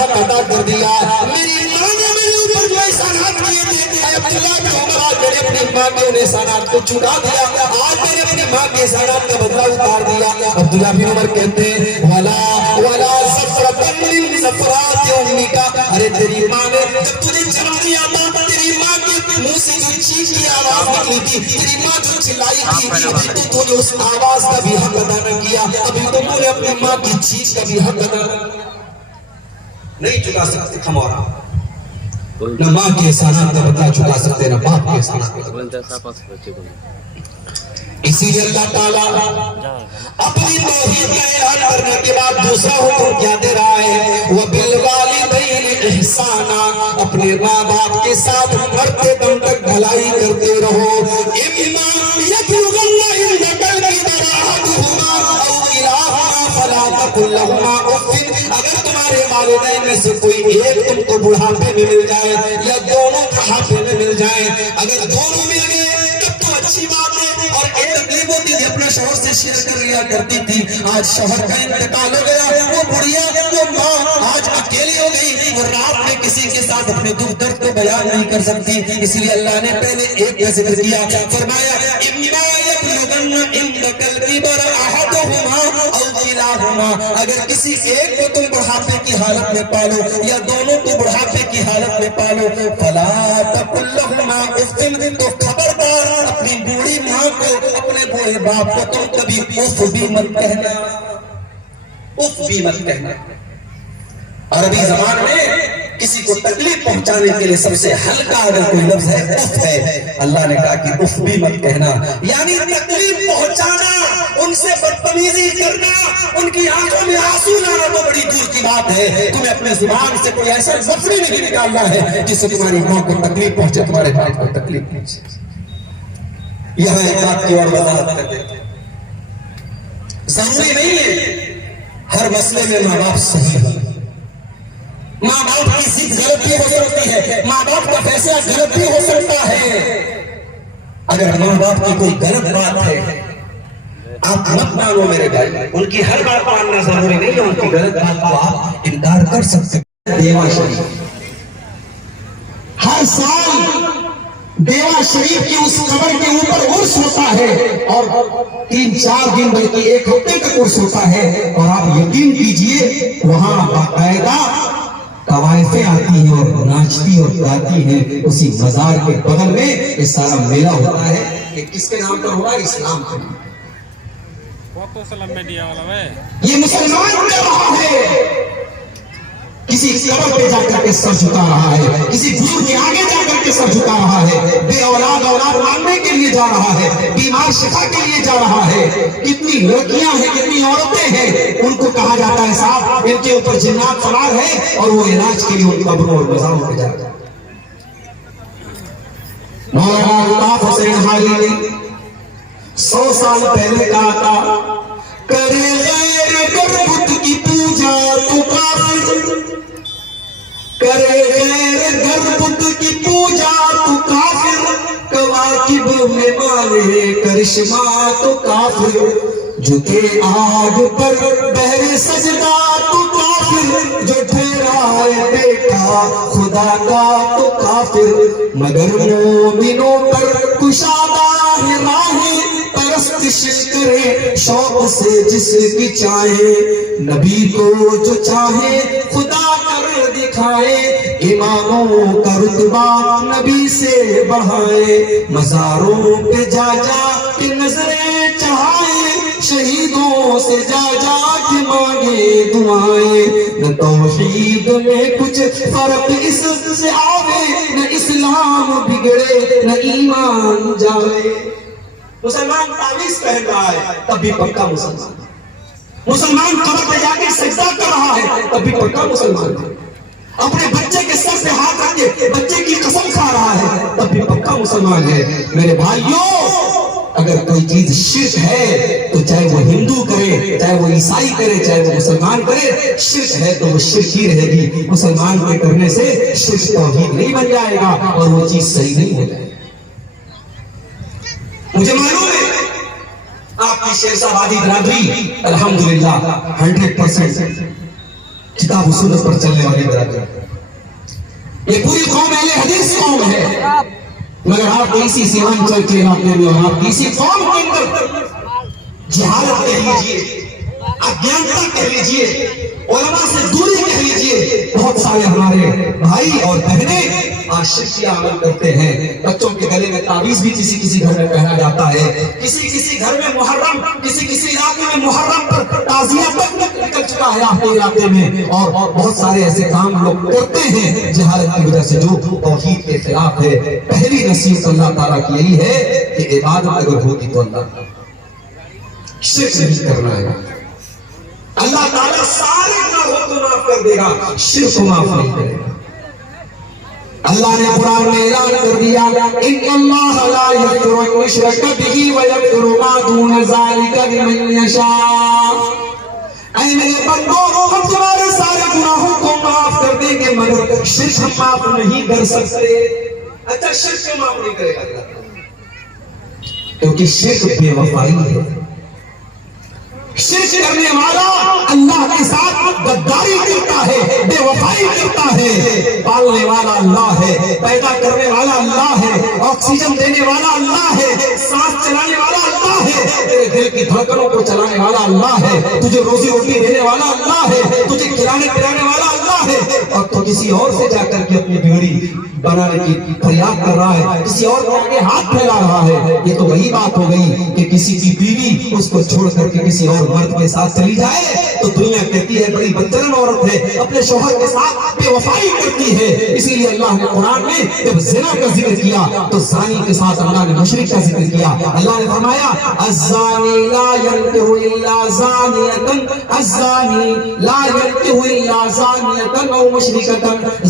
حق ادا کر دیا. میری ماں نے میرے اوپر جو احسانات کیے تھے عبداللہ بن عمر آج میں نے اپنی ماں کے ان احسانات کو چکا دیا. آج میں نے اپنی ماں کے احسانات کا بدلہ اتار دیا. عبداللہ بن عمر کہتے ہیں ولا زفرۃ من زفرات امک. ارے تیری ماں نے جب تجھے جنم دیا تھا تیری ماں کے منہ سے جو چیخ کی آواز نکلی تھی, تیری ماں جو چلائی تھی, تو نے اس آواز کا بھی حق ادا نہ کیا. ابھی تم نے اپنی ماں کی چیخ کا بھی حق ادا نہیں چکا سکتے. ہمارا نہ ماں کے احسانات کا بدلہ چکا سکتے نہ باپ کے احسانات کا بدلہ. اسی لیے اللہ تعالیٰ اپنی توحید کا اعلان کرنے کے بعد دوسرا حکم کیا دے رہا ہے, وَبِالْوَالِدَيْنِ إِحْسَانًا. اپنے ماں باپ کے ساتھ مرتے دم تک بھلائی کرتے رہو. إِمَّا يَبْلُغَنَّ عِندَكَ الْكِبَرَ أَحَدُهُمَا أَوْ كِلَاهُمَا فَلَا تَقُل لَّهُمَا أُفٍّ. اگر تمہارے والدین میں سے کوئی ایک تم کو بڑھاپے میں مل جائے یا دونوں بڑھاپے میں مل جائیں, اگر دونوں مل گئے تب تو اچھی بات ہے. اور ایک تکلیف ہوتی تھی اپنے شوہر سے شیئر کر لیا کرتی تھی. آج شوہر کا انتقال ہو گیا, وہ بڑھیا وہ ماں آج اکیلی ہو گئی اور رات میں کسی کے ساتھ اپنے دکھ درد کو بیان نہیں کر سکتی. اس لیے اللہ نے پہلے ایک کا ذکر کیا, فرمایا اِمَّا يَبْلُغَنَّ عِندَكَ الْكِبَرَ أَحَدُهُمَا أَوْ كِلَاهُمَا. اگر کسی ایک کو تم بڑھاپے کی حالت میں پالو یا دونوں کو بڑھاپے کی حالت میں پالو, فَلَا تَقُل لَّهُمَا أُفٍّ. تو خبردار اپنی بوڑھی ماں کو اپنے بوڑھے باپ کو تم کبھی اف بھی مت کہنا, اف بھی مت کہنا. عربی زبان میں کسی کو تکلیف پہنچانے کے لیے سب سے ہلکا اگر کوئی لفظ ہے اف ہے. اللہ نے کہا کہ اف بھی مت کہنا, یعنی تکلیف پہنچانا, ان سے بدتمیزی کرنا, ان کی آنکھوں میں آنسو لانا تو بڑی دور کی بات ہے. تمہیں اپنے زبان سے کوئی ایسا لفظ نہیں نکالنا ہے جس سے تمہاری ماں کو تکلیف پہنچے, تمہارے باپ کو تکلیف پہنچے. یہاں ایک بات کی اور وضاحت کر دیتے ہیں, ضروری نہیں ہے ہر مسئلے میں ماں باپ صحیح ہے. ماں باپ کی ضد غلط بھی ہو سکتی ہے, ماں باپ کا فیصلہ غلط بھی ہو سکتا ہے. اگر ماں باپ کی کوئی غلط بات ہے آپ مت مانو میرے بھائی, ان کی ہر بات ماننا ضروری نہیں ہے, ان کی غلط بات کو آپ انکار کر سکتے ہیں. دیوا شریف ہر سال دیوا شریف کی اس قبر کے اوپر عرس ہوتا ہے, اور 3-4 دن بلکہ 1 ہفتے تک عرس ہوتا ہے. اور آپ یقین کیجئے وہاں باقاعدہ طوائفیں آتی ہیں اور ناچتی اور گاتی ہیں. اسی مزار کے بغل میں یہ سارا میلہ ہوتا ہے. یہ کس کے نام پر ہوگا؟ اسلام کے نام. یہ مسلمان کر رہا ہے, کسی قبر پہ جا کر کے سر جھکا رہا ہے, کسی بزرگ کے آگے جا کر کے سر جھکا رہا ہے, بے اولاد مانگنے کے لیے جا رہا ہے, بیمار شفا کے لیے جا رہا ہے. کتنی لڑکیاں ہیں, کتنی عورتیں ہیں, ان کو کہا جاتا ہے صاحب ان کے اوپر جنات سوار ہے, اور وہ علاج کے لیے ان قبروں اور مزاروں پہ جاتا ہے. مولانا الطاف حسین حاجی نے 100 سال پہلے کہا تھا, کرے غیر بت کی پوجا تو کافر, کرے غیر بت کی پوجا تو کافر, کواکب میں مانے کرشمہ تو کافر, جھکے آگ پر بہر سجدہ تو کافر, جو ٹھہرائے بیٹا خدا کا تو کافر. مگر مومنوں پر کشادہ ہے راہیں, پرستش کرے شوق سے جس کی چاہے, نبی کو جو چاہے خدا کر دکھائے, اماموں کا رتبہ نبی سے بڑھائے, مزاروں پہ جا جا کے نظریں چڑھائے, شہیدوں سے جا جا کے مانگے دعائیں. نہ توحید میں کچھ فرق اس سے آوے, نہ اسلام بگڑے نہ ایمان جائے. مسلمان تعویذ پہن رہا ہے تب بھی پکا مسلمان, مسلمان قبر پہ جا کے سجدہ کر رہا ہے تب بھی پکا مسلمان ہے, اپنے بچے کے سر پہ ہاتھ رکھ کے بچے کی قسم کھا رہا ہے تب بھی پکا مسلمان ہے. میرے بھائیوں, اگر کوئی چیز شرک ہے تو چاہے وہ ہندو کرے, چاہے وہ عیسائی کرے, چاہے وہ مسلمان کرے, شرک ہے تو وہ شرک ہی رہے گی. مسلمان کے کرنے سے شرک توحید نہیں بن جائے گا اور وہ چیز صحیح نہیں ہو جائے گی. مجھے معلوم ہے آپ کی شیرشاہ وادی برادری الحمدللہ 100% کتاب و سنت پر چلنے والی برادری. یہ پوری قوم اہل حدیث قوم ہے، مگر آپ اسی سیمانچل کے علاقے میں اور آپ اسی قوم کے اندر جہالت کہہ لیجیے، اجنتا کہہ لیجیے، علماء سے دوری کہہ لیجیے، بہت سارے ہمارے بھائی اور بہنیں آج شرکی عمل کرتے ہیں. بچوں کے گلے میں تعویذ بھی کسی کسی گھر میں پہنا جاتا ہے، کسی گھر میں محرم، کسی علاقے میں محرم پر تعزیہ تک نکل چکا ہے آپ کے علاقے میں. اور بہت سارے ایسے کام لوگ کرتے ہیں جہالت کی وجہ سے جو توحید کے خلاف ہے. پہلی نصیحت اللہ تعالیٰ کی یہی ہے کہ عبادت اگر ہوگی تو اللہ شرک نہیں کرنا ہے. اللہ تعالیٰ سارے گناہوں کو معاف کر دے گا، شرک کو معاف نہیں کرے گا. اللہ نے قرآن میں اعلان کر دیا ان اللہ لا یغفر ان یشرک بہ ویغفر ما دون ذلک لمن یشاء. اے میرے بندو، ہم تمہارے سارے گناہوں کو معاف کر دیں گے مگر شرک ہم معاف نہیں کر سکتے. اچھا شرک کو معاف نہیں کرے گا اللہ، کیونکہ شرک بے وفائی ہے. شرک کرنے والا اللہ کے ساتھ غداری کرتا ہے، بے وفائی کرتا ہے. پالنے والا اللہ ہے، پیدا کرنے والا اللہ ہے، آکسیجن دینے والا اللہ ہے، سانس چلانے والا اللہ ہے، تیرے دل کی دھڑکنوں کو چلانے والا اللہ ہے، تجھے روزی روٹی دینے والا اللہ ہے، تجھے کھلانے پلانے والا اللہ ہے. اور تو کسی اور سے جا کر کے اپنی بیوی بنانے کی فریاد کر رہا ہے، کسی اور کے آگے ہاتھ پھیلا رہا ہے. یہ تو وہی بات ہو گئی کہ کسی کی بیوی اس کو چھوڑ کر کے کسی اور مرد کے ساتھ چلی جائے تو دنیا کہتی ہے بڑی بدچلن عورت ہے، اپنے شوہر کے ساتھ بے وفائی کرتی ہے. اسی لیے اللہ نے قرآن میں جب زنا کا ذکر کیا تو زانی کے ساتھ اللہ نے مشرک کا ذکر کیا. اللہ نے فرمایا الزانی لا ينكح الا زانیۃ، الزانی لا ينكح الا زانیۃ او مشرکۃ.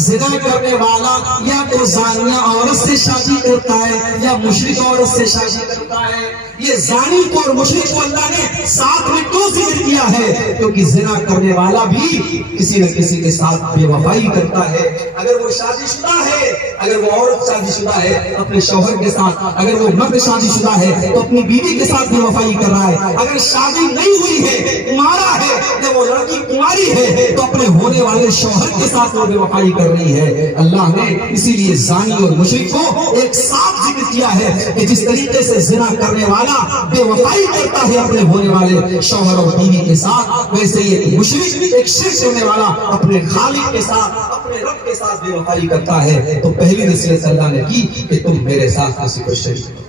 زنا کرنے والا یا تو زانیہ عورت سے شادی کرتا ہے یا مشرک عورت سے شادی کرتا ہے. یہ زانی کو اور مشرک کو اللہ نے ساتھ میں کیوں ذکر کیا ہے؟ کیونکہ زنا کرنے والا بھی کسی نہ کسی کے ساتھ بے وفائی کرتا ہے. اگر وہ شادی شدہ ہے، اگر وہ عورت شادی شدہ ہے اپنے شوہر کے ساتھ، اگر وہ مرد شادی شدہ ہے تو اپنی بیوی کے ساتھ بے وفائی کر رہا ہے. اگر شادی نہیں ہوئی ہے، کمارا ہے، جب وہ لڑکی کماری ہے تو اپنے ہونے والے شوہر کے ساتھ وہ بے وفائی کر رہی ہے. اللہ نے اسی لیے زانی اور مشرک کو ایک ساتھ ذکر کیا ہے کہ جس طریقے سے زنا کرنے والا بے وفائی کرتا ہے اپنے ہونے والے شوہر اور بیوی کے ساتھ، ویسے ہی ایک مشرک، ایک شرک کرنے والا اپنے خالق کے ساتھ، اپنے رب کے ساتھ بے وفائی کرتا ہے. تو پہلی نصیحت اللہ نے کی کہ تم میرے ساتھ کسی کو شریک کرو.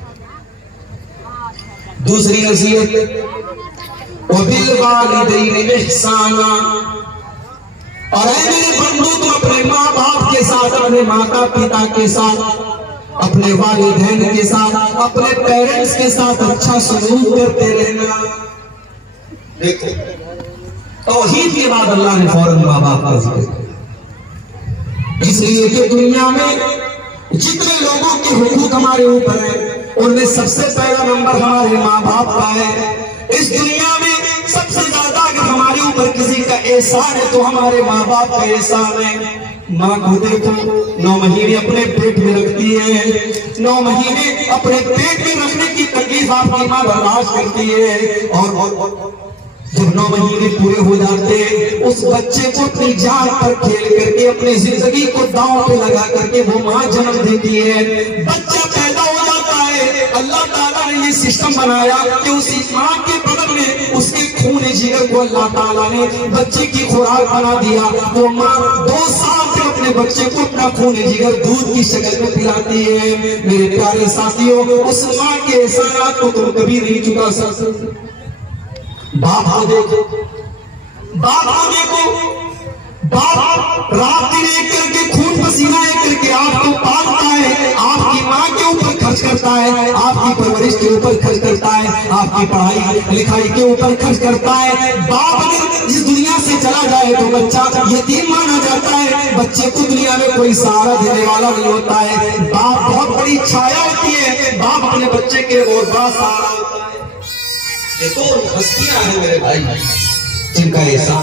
دوسری نصیحت وَبِالْوَالِدَيْنِ إِحْسَانًا. اور اے میرے بندو، تم اپنے ماں باپ کے ساتھ، اپنے ماتا پتا کے ساتھ، اپنے والدین کے ساتھ، اپنے پیرنٹس کے ساتھ اچھا سلوک کرتے رہنا. دیکھو توحید کے بعد اللہ نے فوراً ماں باپ کا ذکر کیا، اس لیے کہ دنیا میں جتنے لوگوں کے حقوق ہمارے اوپر ہیں ان میں سب سے پہلا نمبر ہمارے ماں باپ کا ہے. اس دنیا میں سب سے زیادہ اگر ہمارے اوپر کسی کا احسان ہے تو ہمارے ماں باپ کا احسان ہے. ماں کو دیکھو 9 مہینے اپنے پیٹ میں رکھتی ہے، 9 مہینے اپنے پیٹ میں رکھنے کی تکلیف آپ کی ماں برداشت کرتی ہے. اور جب 9 مہینے پورے ہو جاتے ہیں اس بچے کو اپنی جان پر کھیل کر کے، اپنی زندگی کو داؤں پہ لگا کر کے وہ ماں جنم دیتی ہے. بچہ پیدا ہو جاتا ہے، اللہ تعالیٰ نے یہ سسٹم بنایا کہ اسی ماں کے بدن میں اس کے خون جگر کو اللہ تعالیٰ نے بچے کی خوراک بنا دیا. وہ ماں 2 سال سے اپنے بچے کو اپنا خون جگر دودھ کی شکل میں پلاتی ہے. میرے پیارے ساتھیوں، اس ماں کے احسانات کو تم کبھی نہیں چکا سکتے. باپ کو دیکھو، باپ کو دیکھو، باپ رات دن ایک کر کے خون پسینہ ایک کر کے آپ کو پالتا ہے، آپ کی ماں کے اوپر خرچ کرتا ہے، آپ کی پرورش کے اوپر خرچ کرتا ہے، آپ کی پڑھائی لکھائی کے اوپر خرچ کرتا ہے. باپ اگر اس دنیا سے چلا جائے تو بچہ یتیم مانا جاتا ہے، بچے کو دنیا میں کوئی سہارا دینے والا نہیں ہوتا ہے. باپ بہت بڑی چھایا ہوتی ہے، باپ اپنے بچے کے بہت بڑا سہارا ہوتا ہے. یہ تو ہستیاں ہیں میرے بھائی جن کا احسان